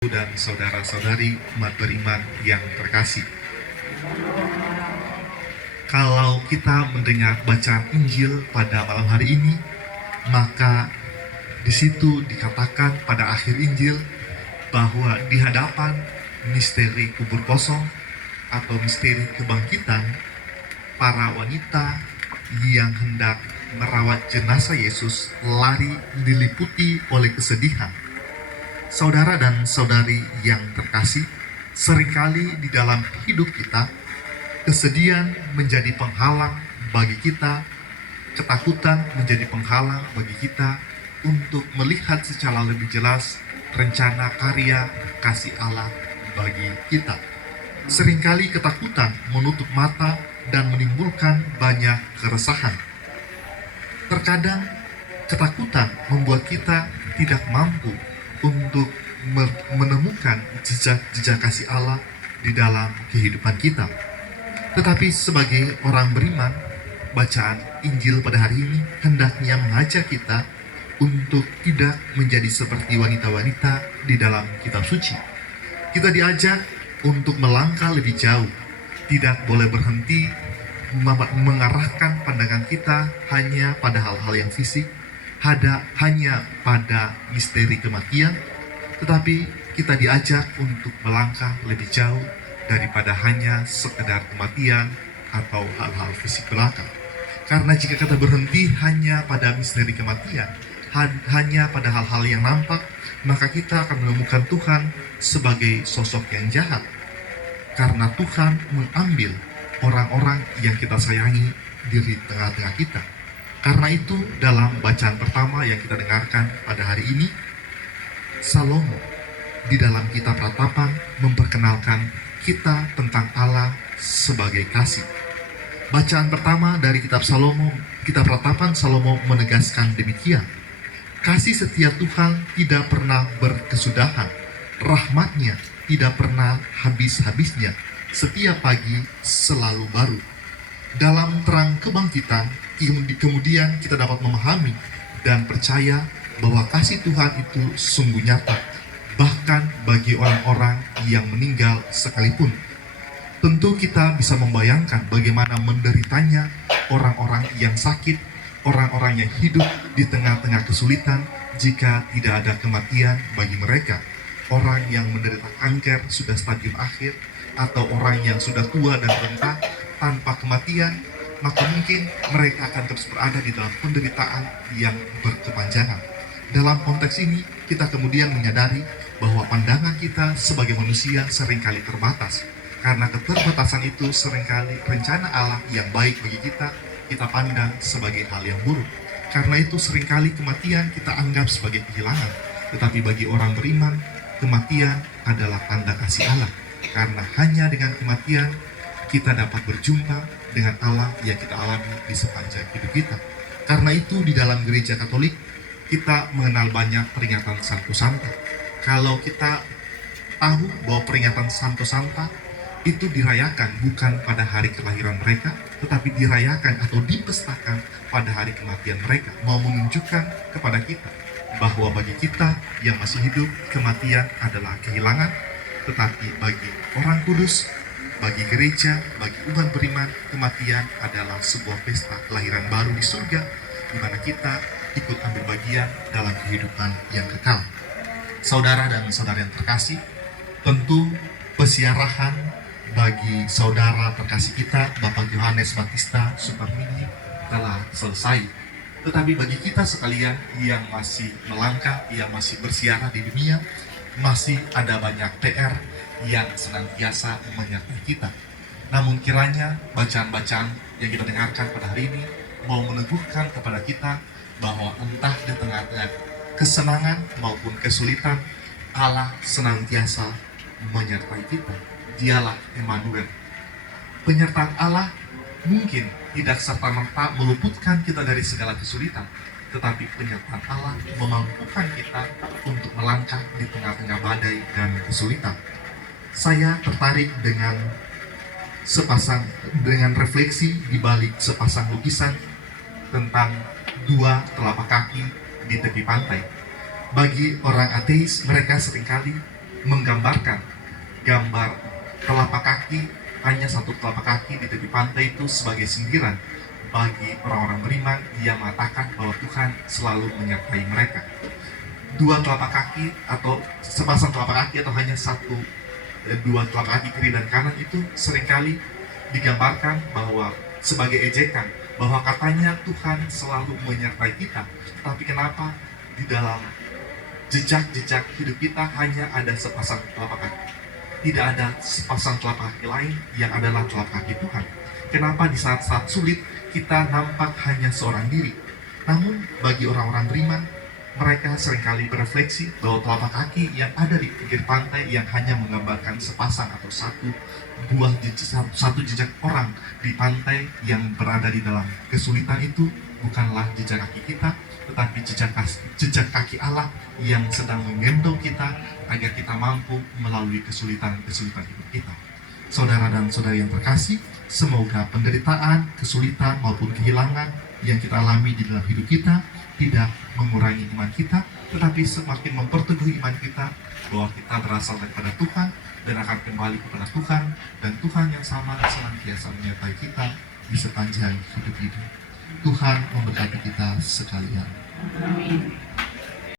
Dan saudara-saudari umat beriman yang terkasih. Kalau kita mendengar bacaan Injil pada malam hari ini, maka di situ dikatakan pada akhir Injil bahwa di hadapan misteri kubur kosong atau misteri kebangkitan, para wanita yang hendak merawat jenazah Yesus lari diliputi oleh kesedihan. Saudara dan saudari yang terkasih, seringkali di dalam hidup kita, kesedihan menjadi penghalang bagi kita, ketakutan menjadi penghalang bagi kita untuk melihat secara lebih jelas rencana karya kasih Allah bagi kita. Seringkali ketakutan menutup mata dan menimbulkan banyak keresahan. Terkadang ketakutan membuat kita tidak mampu untuk menemukan jejak kasih Allah di dalam kehidupan kita. Tetapi sebagai orang beriman, bacaan Injil pada hari ini hendaknya mengajak kita untuk tidak menjadi seperti wanita-wanita di dalam kitab suci. Kita diajak untuk melangkah lebih jauh, tidak boleh berhenti mengarahkan pandangan kita hanya pada hal-hal yang fisik, hanya pada misteri kematian, tetapi kita diajak untuk melangkah lebih jauh daripada hanya sekedar kematian atau hal-hal fisik belaka. Karena jika kita berhenti hanya pada misteri kematian, hanya pada hal-hal yang nampak, maka kita akan menemukan Tuhan sebagai sosok yang jahat. Karena Tuhan mengambil orang-orang yang kita sayangi di tengah-tengah kita. Karena itu dalam bacaan pertama yang kita dengarkan pada hari ini, Salomo di dalam kitab Ratapan memperkenalkan kita tentang Allah sebagai kasih. Bacaan pertama dari kitab Ratapan, Salomo menegaskan demikian. Kasih setia Tuhan tidak pernah berkesudahan, rahmatnya tidak pernah habis-habisnya, setiap pagi selalu baru. Dalam terang kebangkitan, kemudian kita dapat memahami dan percaya bahwa kasih Tuhan itu sungguh nyata, bahkan bagi orang-orang yang meninggal sekalipun. Tentu kita bisa membayangkan bagaimana menderitanya orang-orang yang sakit, orang-orang yang hidup di tengah-tengah kesulitan jika tidak ada kematian bagi mereka. Orang yang menderita kanker sudah stadium akhir, atau orang yang sudah tua dan renta tanpa kematian, maka mungkin mereka akan terus berada di dalam penderitaan yang berkepanjangan. Dalam konteks ini, kita kemudian menyadari bahwa pandangan kita sebagai manusia seringkali terbatas. Karena keterbatasan itu seringkali rencana Allah yang baik bagi kita pandang sebagai hal yang buruk. Karena itu seringkali kematian kita anggap sebagai kehilangan. Tetapi bagi orang beriman, kematian adalah tanda kasih Allah. Karena hanya dengan kematian kita dapat berjumpa dengan Allah yang kita alami di sepanjang hidup kita. Karena itu di dalam gereja Katolik kita mengenal banyak peringatan Santo Santa. Kalau kita tahu bahwa peringatan Santo Santa itu dirayakan bukan pada hari kelahiran mereka, tetapi dirayakan atau dipestakan pada hari kematian mereka, mau menunjukkan kepada kita bahwa bagi kita yang masih hidup, kematian adalah kehilangan, tetapi bagi orang kudus, bagi gereja, bagi umat beriman, kematian adalah sebuah pesta kelahiran baru di surga, di mana kita ikut ambil bagian dalam kehidupan yang kekal. Saudara dan saudara yang terkasih, tentu pesiarahan bagi saudara terkasih kita, Bapak Yohanes Batista Suparmiji, telah selesai. Tetapi bagi kita sekalian yang masih melangkah, yang masih bersiarah di dunia, masih ada banyak PR yang senantiasa menyertai kita. Namun kiranya bacaan-bacaan yang kita dengarkan pada hari ini mau meneguhkan kepada kita bahwa entah di tengah-tengah kesenangan maupun kesulitan, Allah senantiasa menyertai kita. Dialah Emmanuel. Penyertaan Allah mungkin tidak serta-merta meluputkan kita dari segala kesulitan, tetapi penyertaan Allah memampukan kita untuk melangkah di tengah-tengah badai dan kesulitan. Saya tertarik dengan refleksi di balik sepasang lukisan tentang dua telapak kaki di tepi pantai. Bagi orang ateis, mereka seringkali menggambarkan gambar telapak kaki, hanya satu telapak kaki di tepi pantai itu sebagai sindiran bagi orang-orang beriman yang mengatakan bahwa Tuhan selalu menyertai mereka. Dua telapak kaki atau sepasang telapak kaki atau hanya dua telapak kaki kiri dan kanan itu seringkali digambarkan bahwa sebagai ejekan, bahwa katanya Tuhan selalu menyertai kita, tapi kenapa di dalam jejak-jejak hidup kita hanya ada sepasang telapak kaki, tidak ada sepasang telapak kaki lain yang adalah telapak kaki Tuhan? Kenapa di saat-saat sulit kita nampak hanya seorang diri? Namun bagi orang-orang beriman, mereka seringkali berefleksi bahwa telapak kaki yang ada di pinggir pantai yang hanya menggambarkan sepasang atau satu jejak orang di pantai yang berada di dalam kesulitan itu bukanlah jejak kaki kita, tetapi jejak kaki Allah yang sedang menggendong kita agar kita mampu melalui kesulitan-kesulitan hidup kita. Saudara dan saudari yang terkasih, semoga penderitaan, kesulitan maupun kehilangan yang kita alami di dalam hidup kita tidak mengurangi iman kita, tetapi semakin memperteguh iman kita bahwa kita berasal daripada Tuhan dan akan kembali kepada Tuhan, dan Tuhan yang sama senantiasa menyertai kita di sepanjang hidup ini. Tuhan memberkati kita sekalian. Amin.